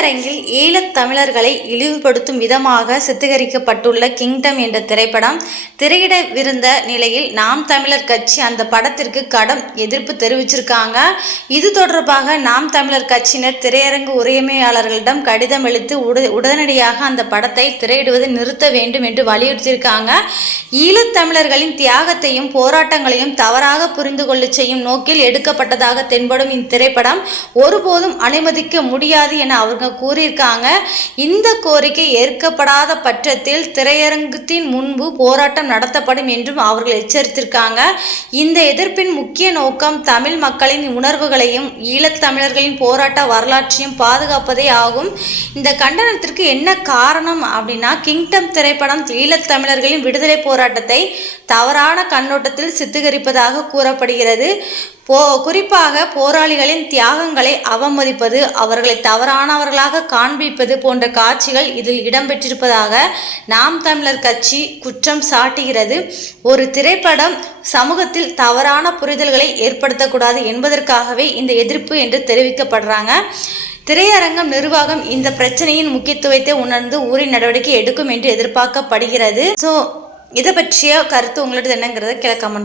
திரையரங்கில் ஈழத் தமிழர்களை இழிவுபடுத்தும் விதமாக சித்தரிக்கப்பட்டுள்ள கிங்டம் என்ற திரைப்படம் திரையிடவிருந்த நிலையில் நாம் தமிழர் கட்சி அந்த படத்திற்கு கடும் எதிர்ப்பு தெரிவிச்சிருக்காங்க. இது தொடர்பாக நாம் தமிழர் கட்சியினர் திரையரங்கு உரிமையாளர்களிடம் கடிதம் எழுத்து உடனடியாக அந்த படத்தை திரையிடுவதை நிறுத்த வேண்டும் என்று வலியுறுத்தியிருக்காங்க. ஈழத் தமிழர்களின் தியாகத்தையும் போராட்டங்களையும் தவறாக புரிந்து கொள்ள செய்யும் நோக்கில் எடுக்கப்பட்டதாக தென்படும் இத்திரைப்படம் ஒருபோதும் அனுமதிக்க முடியாது என அவங்க கூறியிருக்காங்க. இந்த கோரிக்கை ஏற்கப்படாத பட்சத்தில் திரையரங்கத்தின் முன்பு போராட்டம் நடத்தப்படும் என்றும் அவர்கள் எச்சரித்திருக்காங்க. இந்த எதிர்ப்பின் முக்கிய நோக்கம் தமிழ் மக்களின் உணர்வுகளையும் ஈழத்தமிழர்களின் போராட்ட வரலாற்றையும் பாதுகாப்பதே ஆகும். இந்த கண்டனத்திற்கு என்ன காரணம் அப்படின்னா, கிங்டம் திரைப்படம் ஈழத்தமிழர்களின் விடுதலை போராட்டத்தை தவறான கண்ணோட்டத்தில் சித்தரிப்பதாக கூறப்படுகிறது. குறிப்பாக போராளிகளின் தியாகங்களை அவமதிப்பது, அவர்களை தவறானவர்களாக காண்பிப்பது போன்ற காட்சிகள் இதில் இடம்பெற்றிருப்பதாக நாம் தமிழர் கட்சி குற்றம் சாட்டுகிறது. ஒரு திரைப்படம் சமூகத்தில் தவறான புரிதல்களை ஏற்படுத்தக்கூடாது என்பதற்காகவே இந்த எதிர்ப்பு என்று தெரிவிக்கப்படுறாங்க. திரையரங்கம் நிர்வாகம் இந்த பிரச்சனையின் முக்கியத்துவத்தை உணர்ந்து உரிய நடவடிக்கை எடுக்கும் என்று எதிர்பார்க்கப்படுகிறது. ஸோ இதை பற்றிய கருத்து உங்களோட என்னங்கிறத கீழே கமெண்ட்